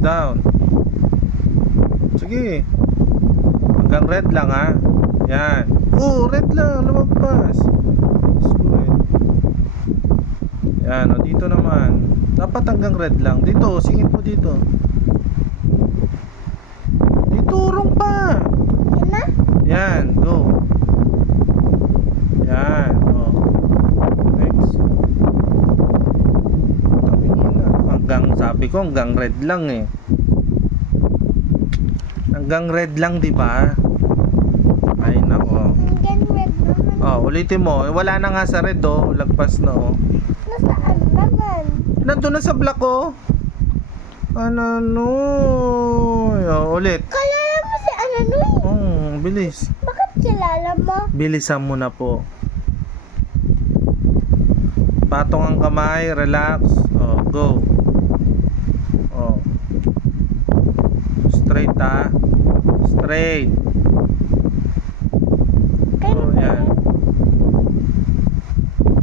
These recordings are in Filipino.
Down. Sige. Hanggang red lang ha. Yan. Oh, red lang. Lumagpas. Screw. Yan. O, dito naman. Dapat hanggang red lang. Dito. Singit mo dito. Dito. Urong pa. Yan na? Yan. Go. Yan. O. Next. Tabingin na. Hanggang, sabi ko, hanggang red lang eh. Hanggang red lang, di ba? Ay, nako. Hanggang red naman. Oh, ulitin mo. Wala na nga sa red, oh. Lagpas na, oh. Nasaan naman? Nandun na sa black, oh. Ano, no. Oh, ulit. Kalala mo si Ananoy? Oh, bilis. Bakit kilala mo? Bilisan mo na po. Patong ang kamay, relax. Oh, go. Oh. Straight, ha. Straight. Kaya Oh, yan.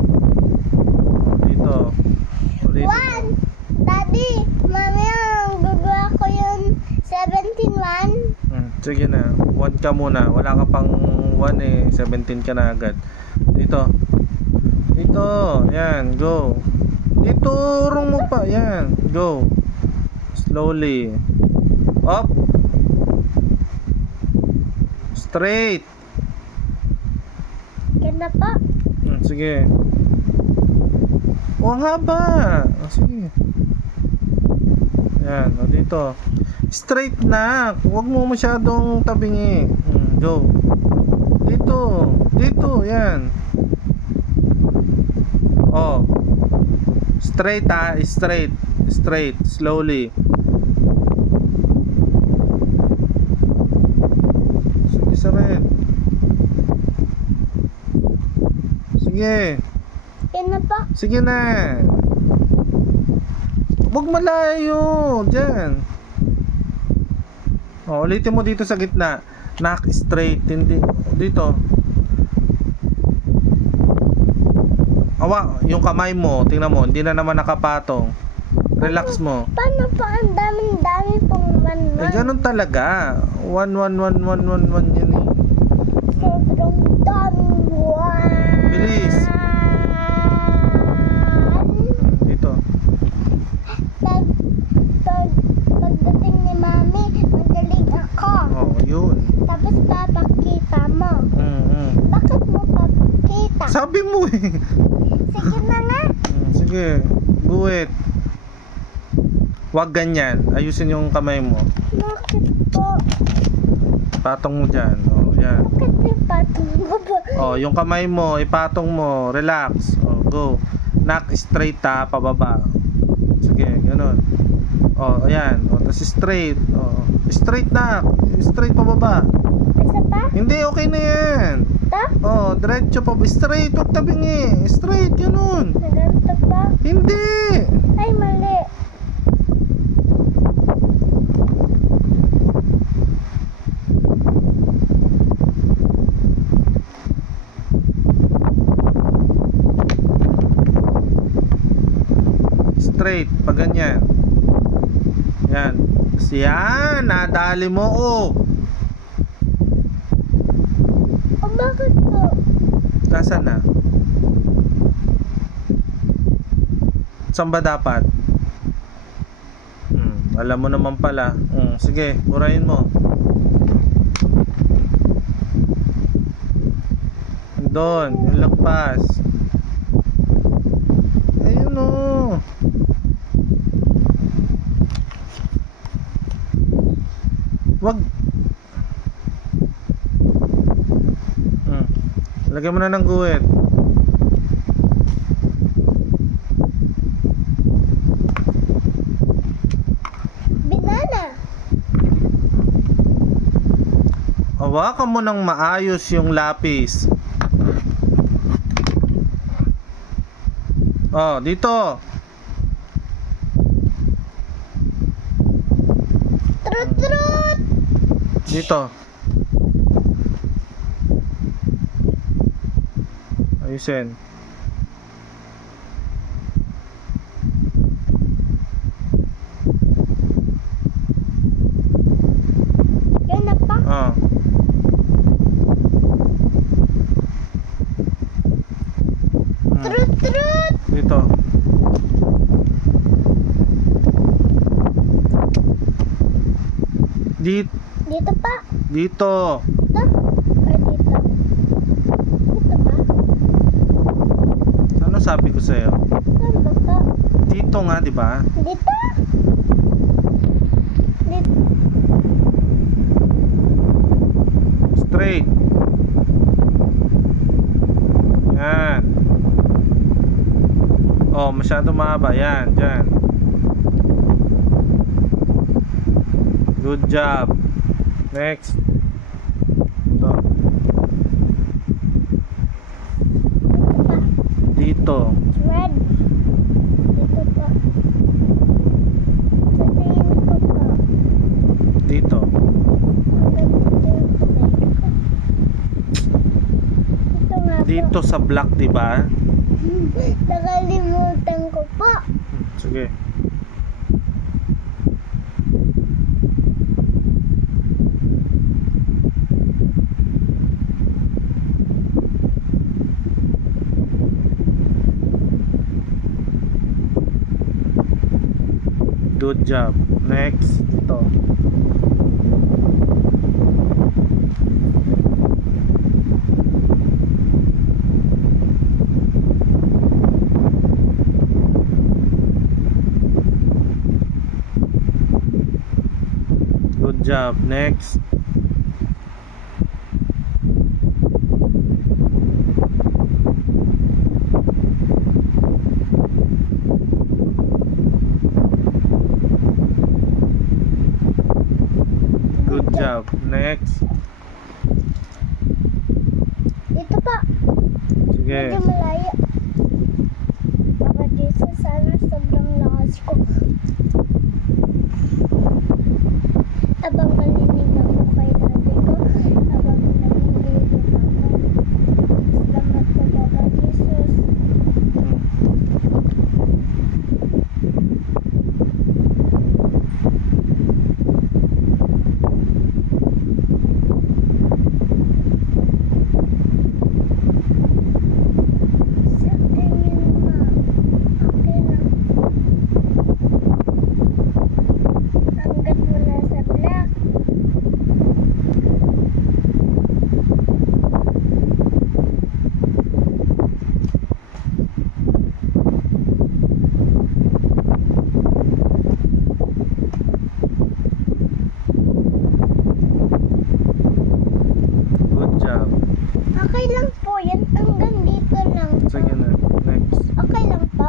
Oh, dito. Ulit. One! Daddy, mami, gagawa ko yung 17-1. Sige na. 1 ka muna. Wala ka pang 1 eh. 17 ka na agad. Dito. Dito. Yan. Go. Dito. Urong mo pa. Yan. Go. Slowly. Up. Straight. Kaya na po. Sige. O, ang haba. Sige. Yan. O, dito. Straight na. Huwag mo masyadong tabingi. Go. Dito. Dito. Yan. Oh. Straight, ha. Straight. Straight. Slowly. Sige sa red. Sige. Kaya na po. Sige na. Huwag malayo. Diyan. O, ulitin mo dito sa gitna. Knock straight. Hindi. Dito. Awa, yung kamay mo. Tingnan mo. Hindi na naman nakapatong. Relax mo. Paano pa ang dami pong Eh, man? ganun talaga. 1, 1, 1, 1, 1, 1 yan eh. Sobrang dami. One. Bilis. Dito. Pagdating ni mami, magaling ako. Oh, yun. Tapos papakita mo. Mm. Bakit mo papakita? Sabi mo eh. Sige na nga. Sige. Buwit. Huwag ganyan. Ayusin yung kamay mo. Bakit po? Patong mo dyan. Oh, yan. Bakit may patong mo po? Oh, yung kamay mo, ipatong mo. Relax. Oh, go. Knock straight ha, pababa. Sige, ganun. Oh, ayan. Oh, tapos straight. Oh, straight na. Straight pababa. Isa pa? Hindi, okay na yan. Ito? Oh, diretso pa. Straight, huwag tabingi. Straight, ganun. Naganto pa? Hindi. Ay, mali. Straight, pag ganyan. Yan. Yan, nadali mo. Oh. O bakit po? Nasaan na? Saan ba dapat? Alam mo naman pala. Sige, burahin mo. Doon, yung lagpas. Ayun o. Wag. Lagyan mo na ng guwit. Banana. Hawakan mo ng maayos yung lapis. Oh, dito. Trut. Dito. Ayusin. Dito pa. Dito. Ito. Ay, dito. Dito ba? Ano sabi ko sa'yo? Saan ba to? Dito nga, di ba? Dito. Dito. Straight. Yan. Oh, masyado mahaba. Yan, dyan. Good job. Next. Ito. Dito. Red. Dito pa. Sa tingin ko pa. Dito. Hanggang dito yung kamay ko. Dito nga po. Dito sa block, di ba? Nakalimutan ko po. Sige. Good job. Next. Ito. Good job. Next. Good job. Next. Dito pa. Sige. Medyo malayo. Baka dito sana sobrang lakas ko. Abang nalinig ako kay daddy ko. Abang nagliligo ako. Salamat po Papa Jesus. Sa tingin mo, okay lang. Hanggat wala sa black. Good job. Okay lang po yan. Hanggang dito lang. Sige na. Next. Okay lang po.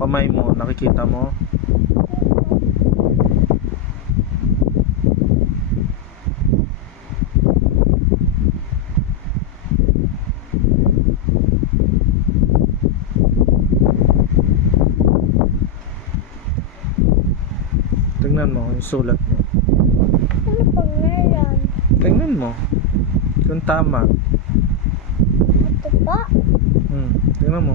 Kamay mo. Nakikita mo? Tingnan mo yung sulat mo. Ano pang ngayon? Tingnan mo. Kung tama. Ito po. Tingnan mo.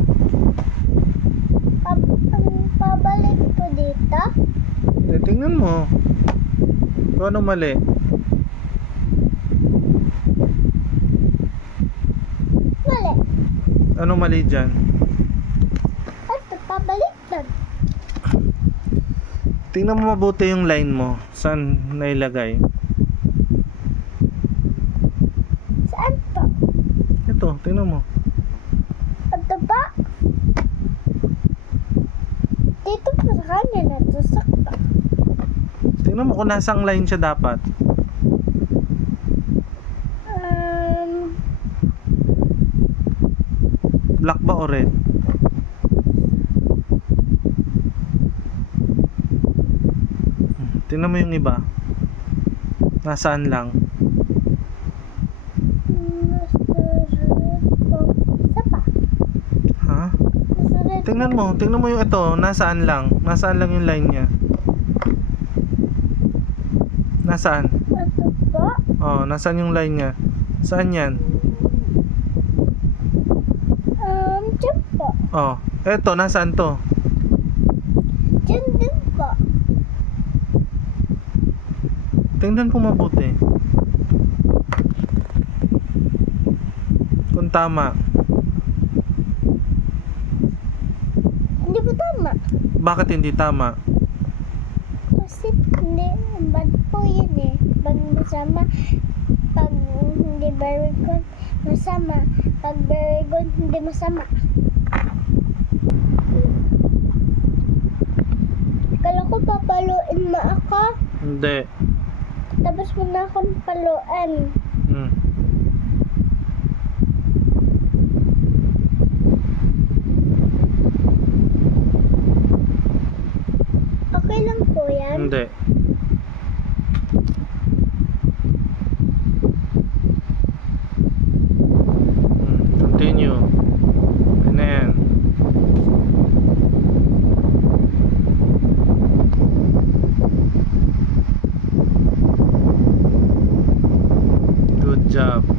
Pabalik po dito. Tingnan mo. Kung ano mali. Mali. Ano mali dyan? Ito, pabalik lang. Tingnan mo mabuti yung line mo. Saan nailagay? Saan po? Ito, tingnan mo. Ito po. Dito po sa kanya natusak pa. Tingnan mo kung nasang line siya dapat. Black ba o red? Tingnan mo yung iba. Nasaan lang? Nasa red po. Isa pa. Ha? Nasa red. Tingnan mo yung ito. Nasaan lang? Nasaan lang yung line niya? Nasaan? Ito po. Oh, nasaan yung line niya? Saan yan? Diyan po. Oh, eto, nasaan to? Diyan din po. Tingnan po mabuti. Kung tama. Hindi po tama. Bakit hindi tama? Kasi hindi, bad po yun eh. Pag masama, pag hindi very good, masama. Pag very good, hindi masama. Kala ko papaluin mo ako. Hindi. Tapos mo na akong paluin. Hmm. Okay lang po yan. Hindi. Continue. Ano na yan? Good job.